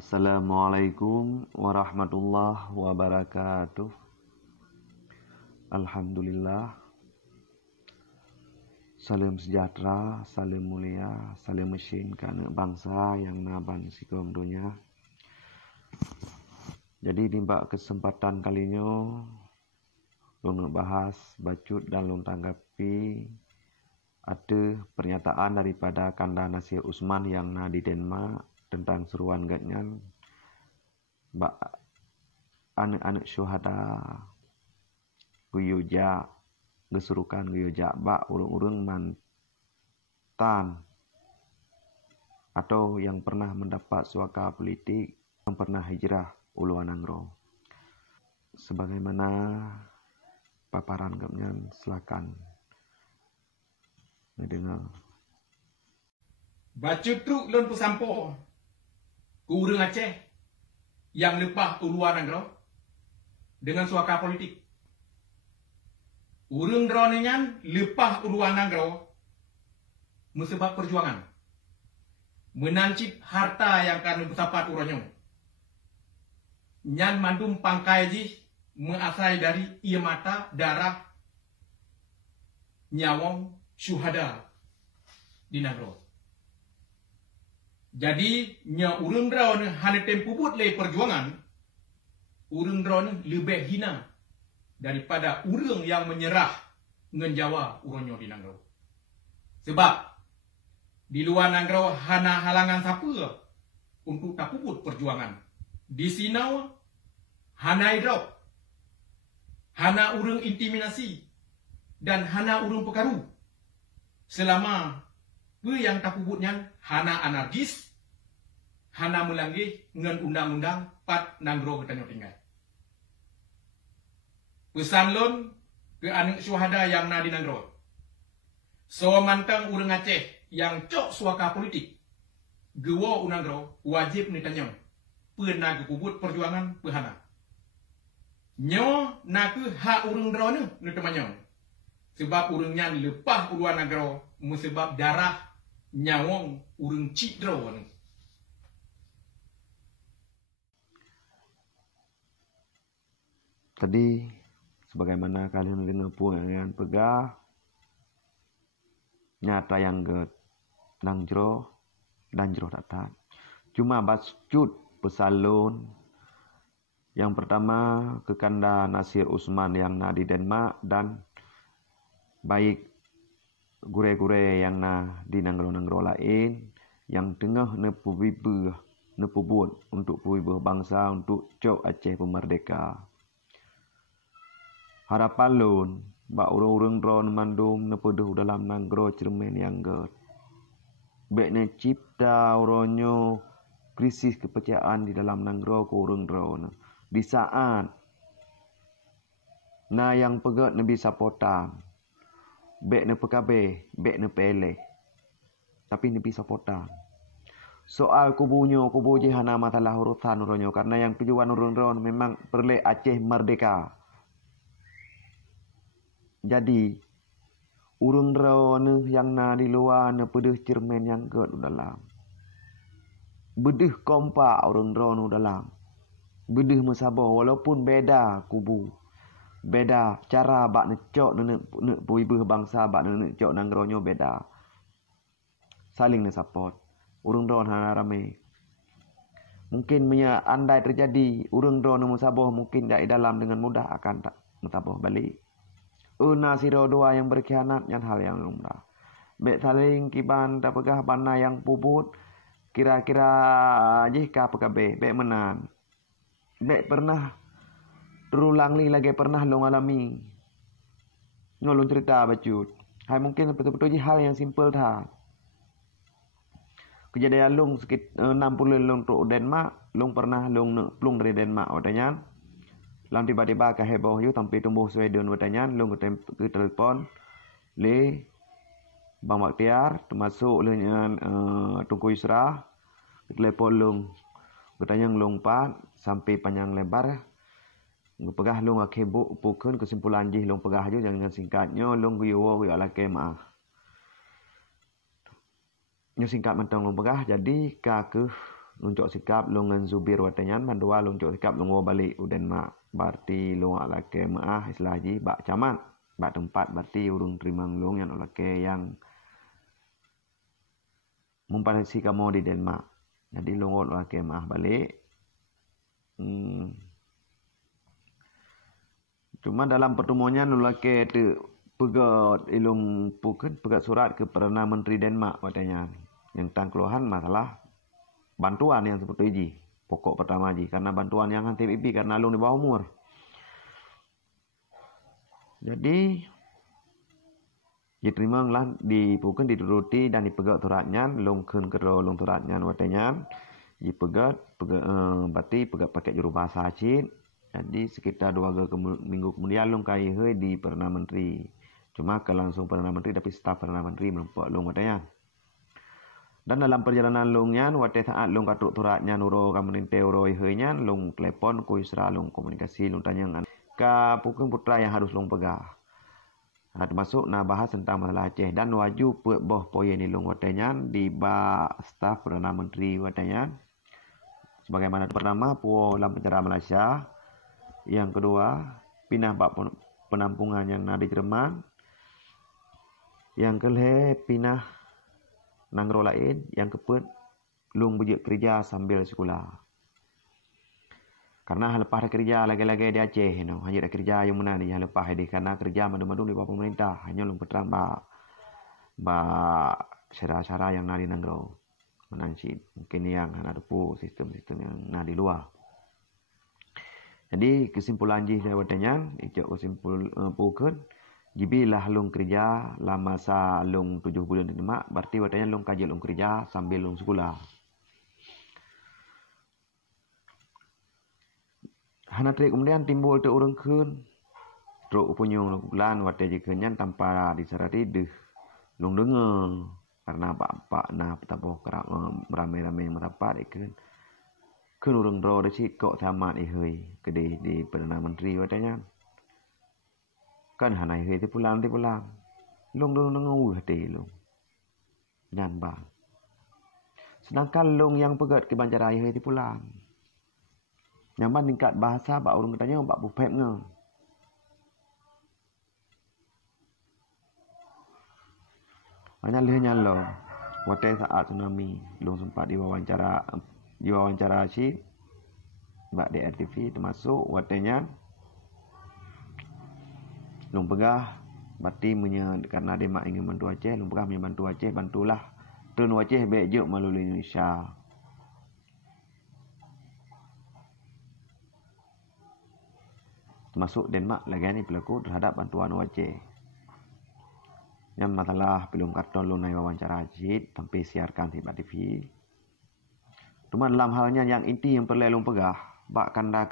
Assalamualaikum warahmatullahi wabarakatuh. Alhamdulillah. Salam sejahtera, salam mulia, salam mesin kerana bangsa yang naban sikom dunia. Jadi di kesempatan kalinya long nak bahas, bacut dan long tanggapi ada pernyataan daripada Kanda Nasir Usman yang di Denmark tentang seruan gatnya bak anak-anak syuhada guyuja gesurukan guyuja bak urung-urung mantan atau yang pernah mendapat suaka politik yang pernah hijrah uluan Anggro. Sebagaimana paparan gatnya, silakan mendengar. Baca truk lon pesampo urang Aceh yang lepas uluan Anggro dengan suaka politik. Urang dronenyan lepas uluan Anggro mesebab perjuangan. Menancip harta yang kan bersapat uranyo. Nyan mandum pangkai ji measai dari ia mata darah nyawang syuhada di Nagro. Jadi nya urang drone hanya tempu but le perjuangan, urang drone lebih hina daripada urang yang menyerah ngenjawa uronyo di Nagro. Sebab di luar Nagro hana halangan siapa untuk tak puput perjuangan. Di sinau hana drop, hana urang intimidasi dan hana urang pekaru. Selama yang tak puputnya hana anarkis, hana melanggi ngan undang-undang pat Nagro ketanyo tinggal. Pesan lon ke anak syuhada yang di Nagro. So mantang urang Aceh yang cok suaka politik, gewo Nagro wajib nitanyo pernah kepuput perjuangan pehana. Nyo nak hak urang drone ni temanyo. Sebab urangnya lepas uluan Nagro mesebab darah nyawang urang cik drone. Tadi sebagaimana kalian dengar puangan pegah nyata yang get nang jero dan jero datat. Cuma bacut pesalun yang pertama ke Kanda Nasir Usman yang di Denmark dan baik gure-gure yang di Nagro-Nagro lain yang tengah nepu buat untuk pubibah bangsa untuk cok Aceh pemerdeka. Harapan lun bak urang-urang drone mandum nepeduh dalam Nagro cermen yang get. Bekne cipta uronyo krisis kepercayaan di dalam Nagro ke urang drone. Di saat yang pegat ne bisa potang. Bek ne pekabe, bek ne pele. Tapi ne bisa potang. Soal kubu jihana masalah urusan uronyo karena yang tujuan urang drone memang perle Aceh merdeka. Jadi urang drone yang di luar ne pedih cermen yang get dalam. Bedih kompak urang drone dalam. Bedih mesabah walaupun beda kubu. Beda cara bak necok nek puibah bangsa bak necok Nagronyo beda. Saling support. Urang drone hana rame. Mungkin andai terjadi urang drone musabah mungkin dak dalam dengan mudah akan tak musabah balik. Una siro dua yang berkhianat yang hal yang lumrah. Bek saling kiban tak pegah bana yang puput kira-kira jika pekabe bek menan. Bek pernah terulang lagi pernah long alami. Ngolong cerita bacut. Hai mungkin betul-betul hal yang simple tha. Kejadian long sekit 60 long tu Denmark, long pernah long nak plung dari Denmark watanya. Lam tiba-tiba ke heboh yu tampi tumbuh Sweden watanya, long ke telepon le Bang Baktiar termasuk le Tunku Yusra telepon long bertanya long pat sampai panjang lebar. Pegah long akebuk pukun kesimpulan jih long pegah je jangan singkatnya long guyo ala kemah. Nyo singkat mentang long pegah jadi ka ke luncok sikap lungan Zubir watanyan bandua luncok sikap lungo balik uden mak berarti lung alake maah islah ji bak camat bak tempat berarti urung terima lung yang alake yang mempanasi kamu di Denmark jadi lungo alake maah balik cuma dalam pertemuannya lulake tu pegat ilung puken pegat surat ke Perdana Menteri Denmark katanya yang tentang keluhan masalah bantuan yang seperti ini pokok pertama ji karena bantuan yang TPP karena lung di bawah umur. Jadi diterima lah dipuken dituruti dan dipegat suratnya lung kun kero lung suratnya katanya dipegat berarti pegat pakai juru bahasa Aceh. Jadi sekitar 2 minggu kemudian lung kai he di Perdana Menteri. Cuma ke langsung Perdana Menteri tapi staf Perdana Menteri melempok lung katanya. Dan dalam perjalanan lungnya waktu saat lung katuk turatnya nuro kamuninte uro ihenya lung telepon ku isra lung komunikasi lung tanya ka pukung putra yang harus lung pegah. Termasuk nak bahas tentang masalah Aceh dan waju boh poyen ni lung watanya di ba staf Perdana Menteri watanya. Sebagaimana pertama puo dalam penjara Malaysia. Yang kedua pindah bak penampungan yang ada di Jerman. Yang kelih pindah nangro lain yang keput lung bejek kerja sambil sekolah. Karena lepas kerja lagi-lagi di Aceh hanya kerja yang mana ni yang lepas dia karena kerja madu-madu di bawah pemerintah hanya lung peterang ba cara-cara yang nadi nangro menansi mungkin yang ada pu sistem-sistem yang nadi luar. Jadi kesimpulan ji saya watanya ijak kesimpul puken jibilah lung kerja lama masa lung 7 bulan di Demak berarti watanya lung kaji lung kerja sambil lung sekolah. Hana trik kemudian timbul tu urang kun truk punyung bulan wate jikenya tanpa disarati deh lung dengar karena pak nah petaboh ramai-ramai merapat ikan kun urang ro de si kok tamat ihoi kede di Perdana Menteri watanya. Kan hanai he ti pulang lung dengar hati lung dan bang sedangkan lung yang pegat ke Banjarai he ti pulang nyaman tingkat bahasa bak urang katanya bak bupep nge hanya lo waktu saat tsunami lung sempat diwawancara si bak DRTV termasuk waktunya lung pegah berarti karena dia mak ingin bantu Aceh lung pegah bantu Aceh bantulah tun Aceh baik juk melalui Indonesia. Termasuk Denmark lagi ni pelaku terhadap bantuan Aceh. Yang masalah belum karton lung naik wawancara Aceh sampai siarkan di TV. Cuma dalam halnya yang inti yang perlu lung pegah bak kanda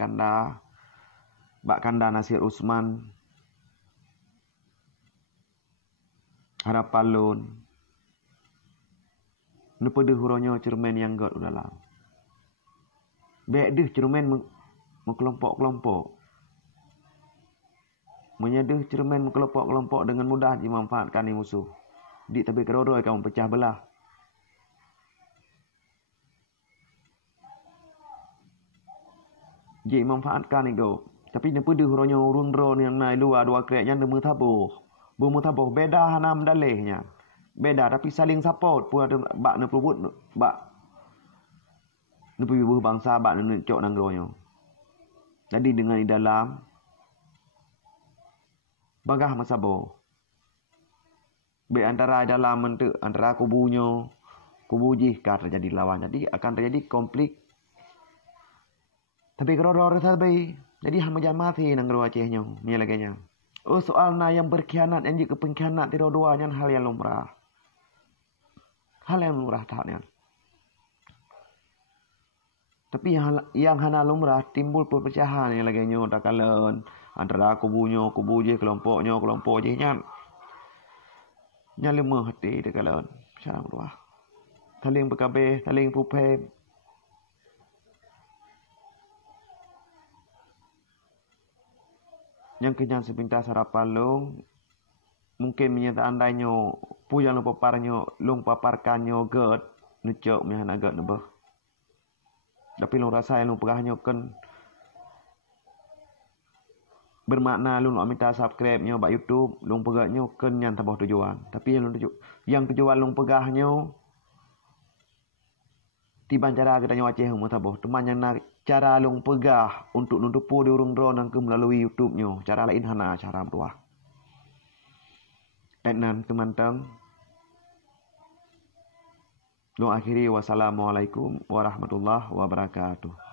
Nasir Usman harapan lun nupada huronyo cermen yang got dalam baik deh cermen mengkelompok-kelompok menyeduh cermen mengkelompok-kelompok dengan mudah dimanfaatkan ni musuh di tepi kerodoi kamu pecah belah ji manfaatkan itu tapi nupada huronyo urundro yang naik luar dua kreknya nemu tabuh beda hanam dalihnya beda tapi saling support pun ada bak nepubut bak nepubuh bangsa bak nencok nangronyo jadi dengan di dalam bagah masabo be antara dalam mentuk antara kubu jihkar terjadi lawan jadi akan terjadi konflik tapi kerodor sabai jadi hama jangan mati nanggro Acehnya ni laganya. Oh soalnya yang berkhianat yang juga pengkhianat tidak duanya hal yang lumrah. Hal yang lumrah taknya. Tapi yang hana lumrah timbul perpecahan yang lagi nyo takalan antara kubu je kelompok je nya. Nya lemah hati takalan. Syarang luah. Saling berkabeh, saling pupeh. Yang kenyang sepintas harapan lung mungkin menyertaan danyo puyang lu paparnyo lung paparkanyo ged nucok mihan agak nebah Tapi long rasa long pegahnya kan bermakna long minta subscribe-nya bak YouTube, long pegahnya kan yang tabah tujuan. Tapi yang tujuan long pegahnya tiban cara kita nyawa ceh mu tabah. Teman yang nak cara long pegah untuk nutupu di urung drone yang ke melalui YouTube-nya. Cara lain hana cara bertuah. Enan teman-teman. Long akhiri wassalamualaikum warahmatullahi wabarakatuh.